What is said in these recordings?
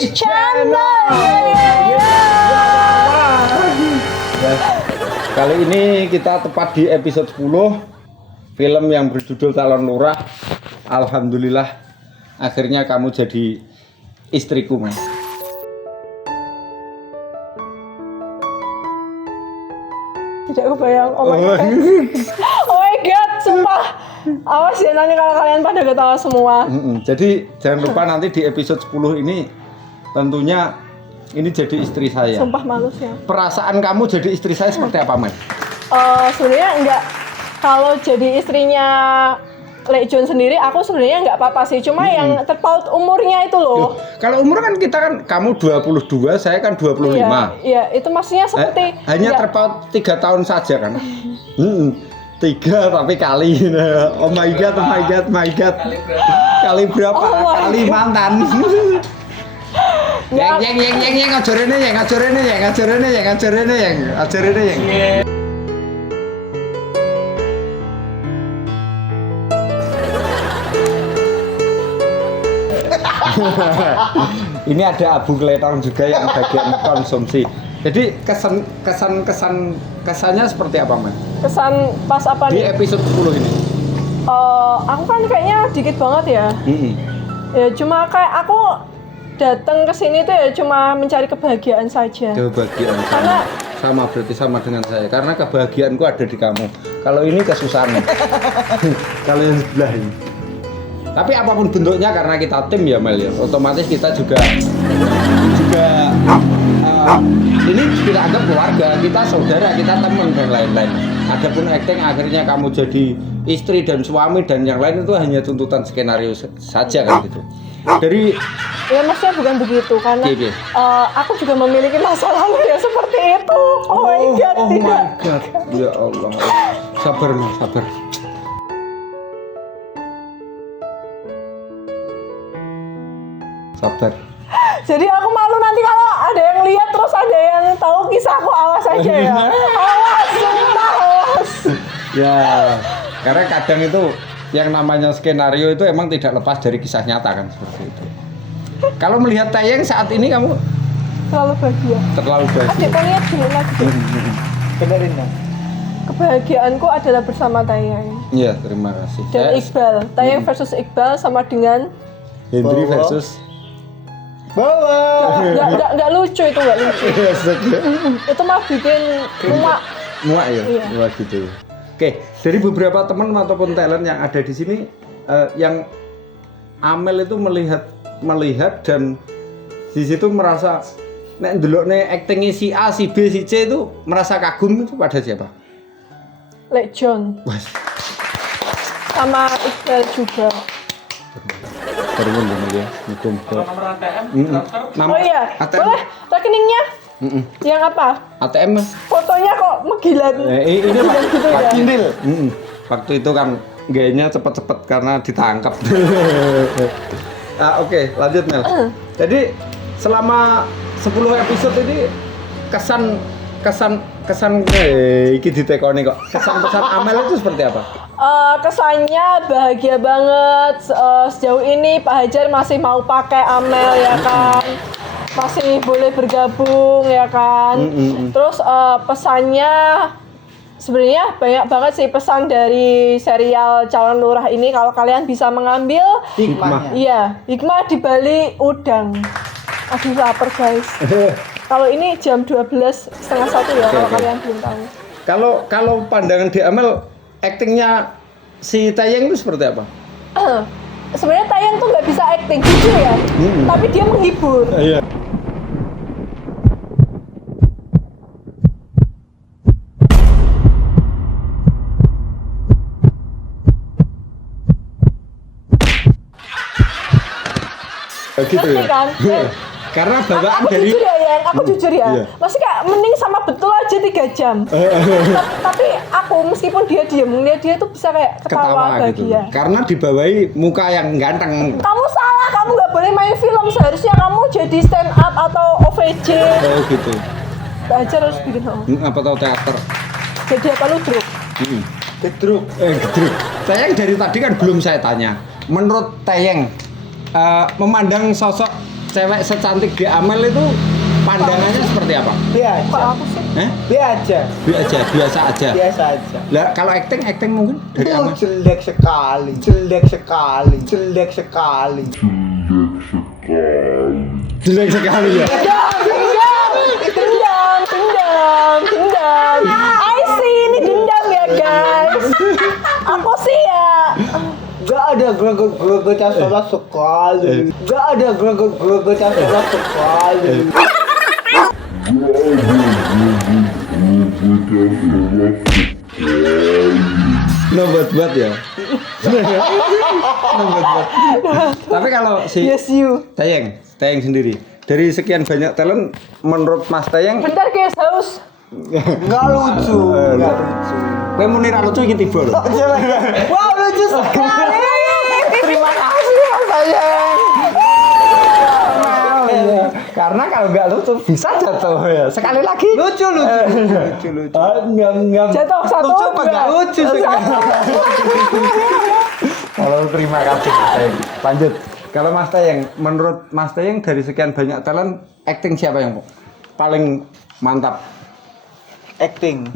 Guys Channel. Kali ini kita tepat di episode 10 film yang berjudul Calon Lurah. Alhamdulillah akhirnya kamu jadi istriku, Mas. Tidak kebayang. Oh my god, sumpah. Awas ya nanti kalau kalian pada ketawa semua. Jadi jangan lupa nanti di episode 10 ini tentunya ini jadi istri saya. Sumpah malu sih. Perasaan kamu jadi istri saya seperti apa, Mas? Sebenarnya enggak. Kalau jadi istrinya Lek John sendiri, aku sebenarnya enggak apa-apa sih. Cuma yang terpaut umurnya itu loh. Kalau umur kan kita kan kamu 22, saya kan 25. Iya, itu maksudnya seperti hanya terpaut 3 tahun saja kan. 3 tapi kali. Oh my god. Kali berapa? Kali mantan. Yang ngajorene yang. Ini ada abu kleton juga yang bagian konsumsi. Jadi kesannya seperti apa, Mas? Kesan pas apa di nih? Episode 10 ini. Aku kan kayaknya dikit banget ya. Ya cuma kayak aku datang ke sini tuh ya cuma mencari kebahagiaan saja. Kebahagiaan sama berarti sama dengan saya. Karena kebahagiaanku ada di kamu. Kalau ini kesusahan. Kalau yang sebelah ini. Tapi apapun bentuknya karena kita tim ya Mel ya. Otomatis kita juga ini kita anggap keluarga, kita saudara, kita teman dan lain-lain. Adapun acting akhirnya kamu jadi istri dan suami dan yang lain itu hanya tuntutan skenario saja kan gitu. Dari ya maksudnya bukan begitu karena aku juga memiliki masa lalu yang seperti itu. Oh my god, tidak. Ya Allah. Sabar Mas, sabar. Sabar. Jadi aku malu nanti kalau ada yang lihat terus ada yang tahu kisahku, awas aja ya. Awas, sumpah awas. Ya, karena kadang itu yang namanya skenario itu emang tidak lepas dari kisah nyata kan seperti itu. Kalau melihat Taeyang saat ini kamu terlalu bahagia. Adik kau lihat dulu lagi. Benerin kan? Kebahagiaanku adalah bersama Taeyang. Iya, terima kasih. Dan Iqbal. Taeyang versus Iqbal sama dengan Hendri versus Nggak lucu itu, nggak lucu. Itu mah bikin muak ya? Iya. Muak gitu. Oke, dari beberapa teman ataupun talent yang ada di sini, yang Amel itu melihat dan di situ merasa nek ndelokne aktingnya si A, si B, si C itu merasa kagum itu pada siapa? Lek John. Sama Iqbal juga. Nomor ATM, oh iya, ATM. Boleh rekeningnya? Yang apa? ATM Mas. Fotonya kok menggilat. Ini gitu Pak ya? Kindil. Waktu itu kan gayanya cepet-cepet karena ditangkap. Oke, lanjut Mel. Jadi selama 10 episode ini kesan iki ditekoni kok. Kesan-kesan Amel itu seperti apa? Kesannya bahagia banget. Sejauh ini Pak Hajar masih mau pakai Amel ya kan, masih boleh bergabung ya kan. Terus pesannya sebenarnya banyak banget sih pesan dari serial Calon Lurah ini. Kalau kalian bisa mengambil hikmahnya. Iya, hikmah di balik udang. Aduh lapar guys. Kalau ini jam 12:30 ya. Kalau kalian belum tahu. Kalau pandangan di Amel, aktingnya si Taeyang itu seperti apa? Sebenarnya Taeyang tuh nggak bisa acting jujur ya, tapi dia menghibur. Iya. Gitu ya. Kan? Karena bawaan dari aku jujur ya. Iya. Masih kayak mending sama betul aja 3 jam. Tapi aku meskipun dia diem, dia tuh bisa kayak ketawa bahagia. Gitu. Karena dibawahi muka yang ganteng. Kamu salah, kamu nggak boleh main film. Seharusnya kamu jadi stand up atau OVJ. Oh gitu. Belajar harus bikin apa tahu teater. Jadi apa lu druk? Gedruk. Taeyang dari tadi kan belum saya tanya. Menurut Taeyang memandang sosok cewek secantik di Amel itu pandangannya seperti apa? Kok Biasa. aku sih? Biasa aja. Biasa aja. Lah kalau acting mungkin dari Amel. Jelek sekali. Jelek sekali. Jelek sekali ya. Dendam. I see, ini dendam ya guys. Aku sih ya. Gak ada greget-gregetan sama sekali. Gak ada greget-gregetan sama sekali. Ngebet-bet ya. Ngebet-bet. Tapi kalau si Yes you. Tayeng sendiri dari sekian banyak talent menurut Mas Tayeng Bentar guys, haus. Gak lucu. Gak lucu. kowe muni ra lucu iki tiba lho. Wow, lucu sekali. Terima kasih Mas Tayeng. Karena kalau nggak lucu bisa jatuh ya. Sekali lagi. Lucu. Ngam. Jatuh satu. Lucu apa nggak lucu sekarang? Kalau terima kasih Mas Tayeng. Lanjut. Kalau Mas Tayeng, menurut Mas Tayeng dari sekian banyak talent, acting siapa yang paling mantap? Acting.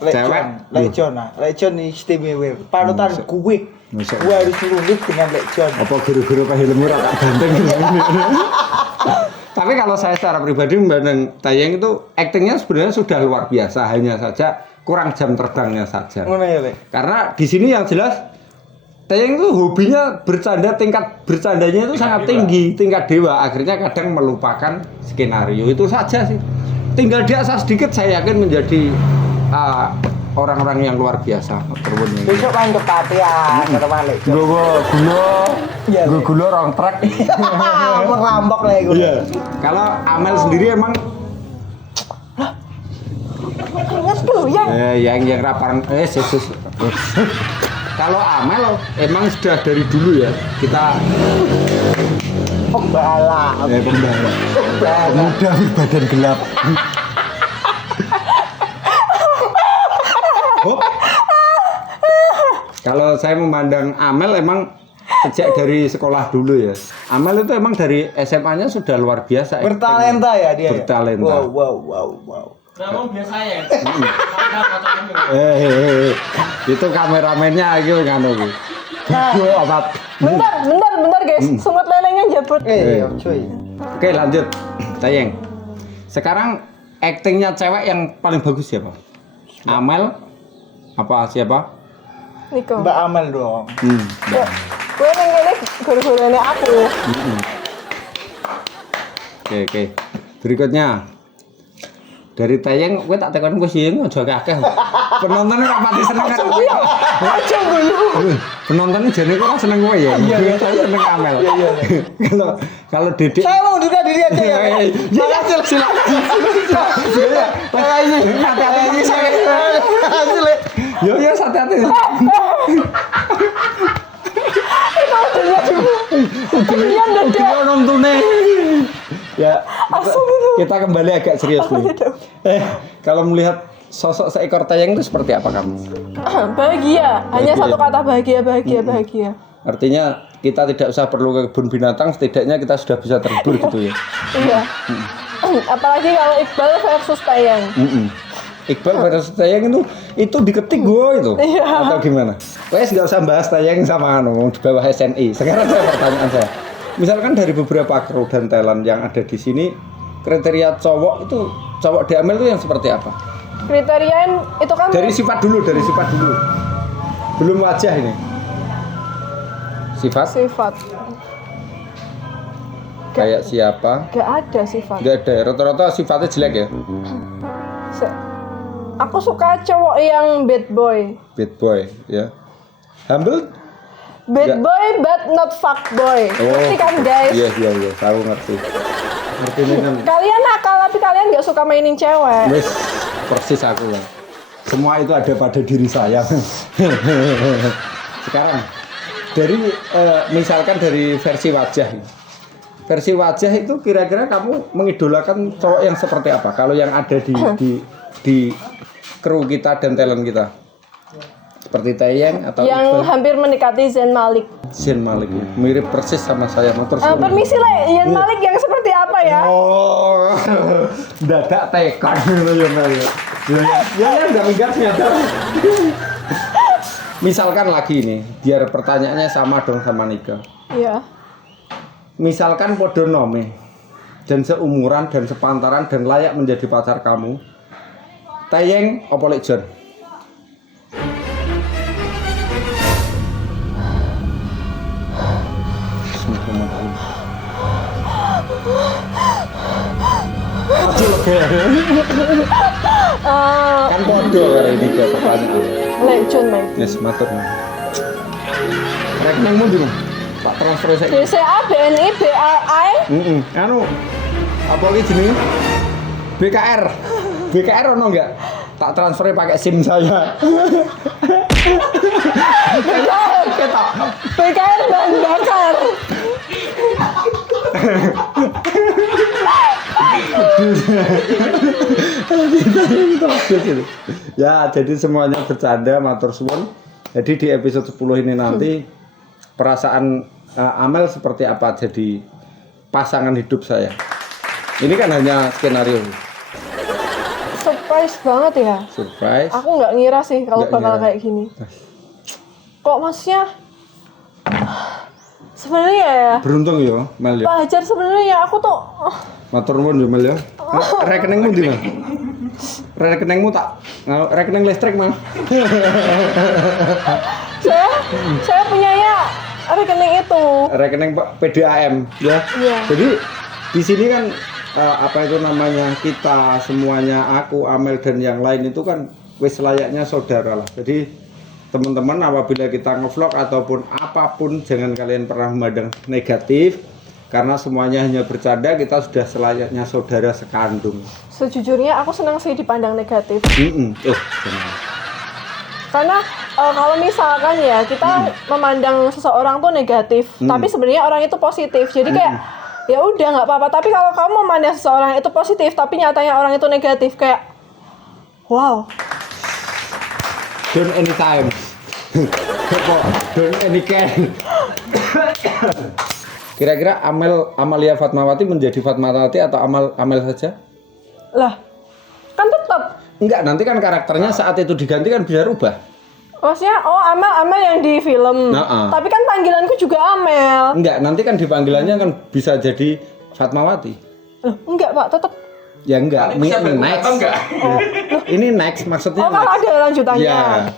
Cewek. Legend istimewa. Panutan gue. Masa. Gue harus nurut dengan Legend. Apa guru-guru Pak Helmi rata ganteng gitu. Tapi kalau saya secara pribadi memandang Tayeng itu aktingnya sebenarnya sudah luar biasa, hanya saja kurang jam terbangnya saja. Ngono ya, Lek. Karena di sini yang jelas Tayeng itu hobinya bercanda, tingkat bercandanya itu sangat tinggi, tingkat dewa. Akhirnya kadang melupakan skenario itu saja sih. Tinggal diasah sedikit saya yakin menjadi orang-orang yang luar biasa. Besok main ke Patia, ke Malik. Gula rong truk. Merambok lah gue. Iya. Kalau Amel sendiri emang Ingat dulu ya. yang rapar Yesus. Kalau Amel emang sudah dari dulu ya kita Pembalap. pembalap. Pemuda berbadan gelap. Hop. Kalau saya memandang Amel emang sejak dari sekolah dulu ya. Amel itu emang dari SMA-nya sudah luar biasa. Bertalenta ya dia. Bertalenta. Wow. Ngomong biasa ya. Itu kameramennya gitu kan itu. Yo apa? Bentar guys. Sungut lelengnya jabut. Cuy. Oke, lanjut. Tayeng. Sekarang aktingnya cewek yang paling bagus siapa? Amel apa siapa? Niko. Mbak Amel dong. Gue nengene guru-gurunya aku. Oke. Berikutnya dari Tayeng, gue tak tekan gue sih aja akeh. Penontonnya ora pati seneng kan. Aja dulu. Penontonnya jane kok ora seneng gue ya. Iya, saya seneng Amel. Kalau Dedek Saya mau duga diri aja ya. Makasih silakan. Hati-hati ini saya. Yo hati-hati. Diam Dedek. Kita nontonnya. Ya, kita kembali agak serius nih. Kalau melihat sosok seekor Tayeng itu seperti apa kamu? Bahagia. Hanya satu kata bahagia. Artinya kita tidak usah perlu ke kebun binatang, setidaknya kita sudah bisa terhibur gitu ya. Iya. Apalagi kalau Iqbal versus Tayeng. Iqbal versus Tayeng itu diketik gue itu. Iya. Atau gimana? Wes nggak usah bahas Tayeng sama di bawah SNI. Sekarang pertanyaan saya. Misalkan dari beberapa kru dan talent yang ada di sini, kriteria cowok di Amel itu yang seperti apa? Kriteriain itu kan Dari sifat dulu. Belum wajah ini. Sifat? Kayak siapa? Gak ada sifat. Gak ada. Rata-rata sifatnya jelek ya. Aku suka cowok yang bad boy. Bad boy, ya. Humble? Bad boy but not fuck boy. Ngerti kan guys? Iya, tahu ngerti. Ngerti ini kan. Kalian nakal tapi kalian gak suka mainin cewek. Wes, persis aku lah. Semua itu ada pada diri saya. Sekarang misalkan dari versi wajah. Versi wajah itu kira-kira kamu mengidolakan cowok yang seperti apa? Kalau yang ada di kru kita dan talent kita. Seperti Tayeng atau Yang Iqbal? hampir mendekati Zayn Malik. Zain Malik ya. Mirip persis sama saya motor. Permisi Le, Yan Malik yang seperti apa ya? Oh, dadak tekan ya Mel. Ya udah minggat ternyata. Misalkan lagi ini, biar pertanyaannya sama dong sama Nika. Iya. Misalkan podo nome dan seumuran dan sepantaran dan layak menjadi pacar kamu. Tayeng apa Lek John? Kan podo karo ini ke pertanyaan. Lek John Mike. Yes, matur. Rekeningmu di rumah? Tak transfer saya. BCA, BNI, BRI. Anu, apa lagi jenenge? BKR. BKR ono enggak? Tak transfer pakai SIM saya. Ketok. BKR bahan bakar. Ya, jadi semuanya bercanda, matur suwun. Jadi di episode 10 ini nanti perasaan Amel seperti apa jadi pasangan hidup saya. Ini kan hanya skenario. Surprise banget ya. Surprise. Aku nggak ngira sih kalau Nggak bakal ngira. kayak gini. Kok maksudnya? Sebenarnya ya, Beruntung ya, Mel ya. Pak Hajar sebenarnya ya aku tuh Matur nuwun ya, Mel ya. Rekeningmu di mana? Rekeningmu tak rekening listrik mah. saya punya ya rekening itu. Rekening PDAM ya. Iya. Jadi di sini kan apa itu namanya, kita semuanya, aku, Amel dan yang lain itu kan wis layaknya saudara lah. Jadi teman-teman apabila kita ngevlog ataupun apapun jangan kalian pernah memandang negatif, karena semuanya hanya bercanda, kita sudah selayaknya saudara sekandung. Sejujurnya aku senang sih dipandang negatif. Senang. Karena kalau misalkan ya kita memandang seseorang tuh negatif, tapi sebenarnya orang itu positif. Jadi kayak ya udah nggak apa-apa. Tapi kalau kamu memandang seseorang itu positif, tapi nyatanya orang itu negatif, kayak wow. Don't anytime. Don't any can. Kira-kira Amalia Fatmawati menjadi Fatmawati atau Amel saja? Lah, kan tetap. Enggak, nanti kan karakternya saat itu diganti kan bisa rubah. Maksudnya, Amel yang di film. Nah, Tapi kan panggilanku juga Amel. Enggak, nanti kan di panggilannya kan bisa jadi Fatmawati. Loh, enggak Pak, tetap. Ya enggak, ini next. Ini next maksudnya. Kalau next. ada lanjutannya. Ya.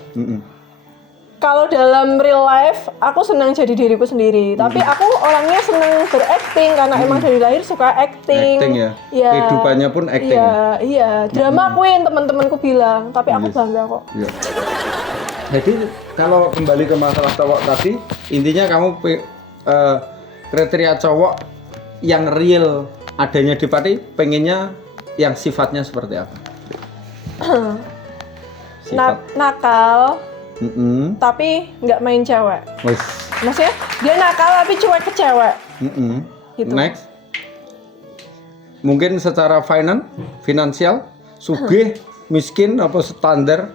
Kalau dalam real life, aku senang jadi diriku sendiri. Tapi aku orangnya senang berakting karena emang dari lahir suka acting. Acting ya? Kehidupannya pun acting. Iya. Drama queen teman-temanku bilang. Tapi aku bangga kok. Iya. Jadi kalau kembali ke masalah cowok tadi, intinya kamu kriteria cowok yang real adanya di Pati, pengennya yang sifatnya seperti apa? Nakal. Tapi nggak main cewek. Wis. Maksudnya dia nakal tapi cuek ke cewek. Gitu. Next. Mungkin secara finansial, sugih, miskin, apa standar?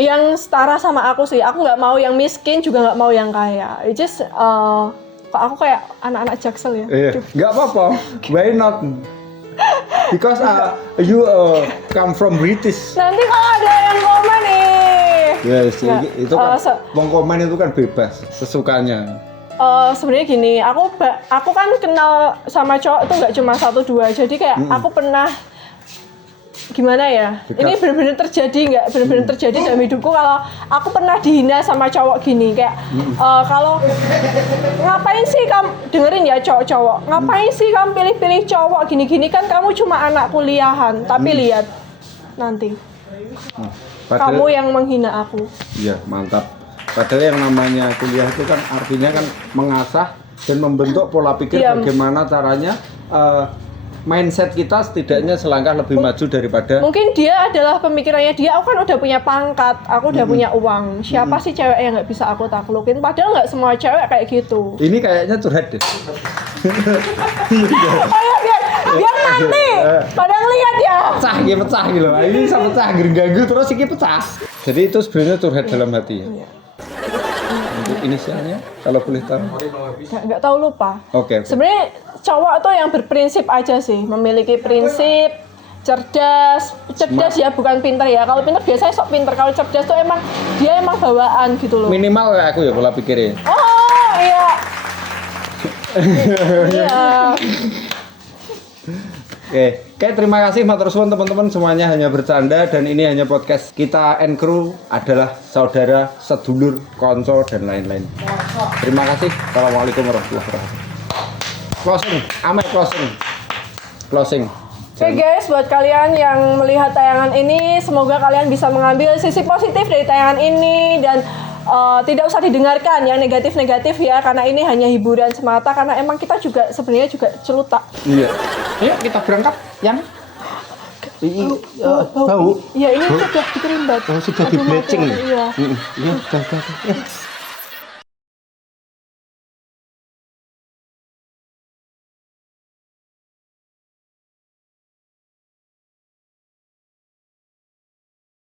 Yang setara sama aku sih. Aku nggak mau yang miskin, juga nggak mau yang kaya. It's just kok aku kayak anak-anak Jaksel ya. Iya, nggak apa-apa. Why not? Because you come from British. Nanti kalau ada yang komen nih. Yes, Nggak, itu kan mau komen itu kan bebas, sesukanya. Sebenarnya gini, aku kan kenal sama cowok itu nggak cuma 1-2, jadi kayak aku pernah gimana ya? Dekat. Ini benar-benar terjadi nggak? Benar-benar terjadi dalam hidupku kalau aku pernah dihina sama cowok gini kayak kalau ngapain sih kamu dengerin ya cowok-cowok? Ngapain sih kamu pilih-pilih cowok gini-gini, kan kamu cuma anak kuliahan, tapi lihat nanti kamu yang menghina aku. Iya, mantap. Padahal yang namanya kuliah itu kan artinya kan mengasah dan membentuk pola pikir bagaimana caranya mindset kita setidaknya selangkah lebih maju daripada. Mungkin dia adalah pemikirannya dia, aku kan udah punya pangkat, aku udah punya uang. Siapa sih cewek yang nggak bisa aku taklukin? Padahal nggak semua cewek kayak gitu. Ini kayaknya curhat deh. Oh ya, biar nanti pada ngeliat ya. Pecah gitu. Ini bisa pecah, ganggu terus ini pecah. Jadi itu sebenarnya curhat dalam hati. Ya? inisialnya kalau boleh tahu? Nggak tahu, lupa. Oke. Sebenarnya cowok tuh yang berprinsip aja sih, memiliki prinsip, cerdas ya, bukan pinter ya. Kalau pinter biasanya sok pinter, kalau cerdas tuh emang dia emang bawaan gitu loh. Minimal kayak aku ya pola pikirnya. Oh iya. Iya. Oke, terima kasih matur suwun teman-teman, semuanya hanya bercanda dan ini hanya podcast kita and crew adalah saudara, sedulur, konco dan lain-lain. Terima kasih. Assalamualaikum warahmatullahi wabarakatuh. Closing, Amel closing. Oke guys, buat kalian yang melihat tayangan ini, semoga kalian bisa mengambil sisi positif dari tayangan ini dan tidak usah didengarkan yang negatif-negatif ya, karena ini hanya hiburan semata, karena emang kita juga sebenarnya juga celutak. Iya. Ayo kita berangkat, yang Bau. Iya, ini sudah dikerimbat. Sudah di bleaching. Iya. Iya, sudah.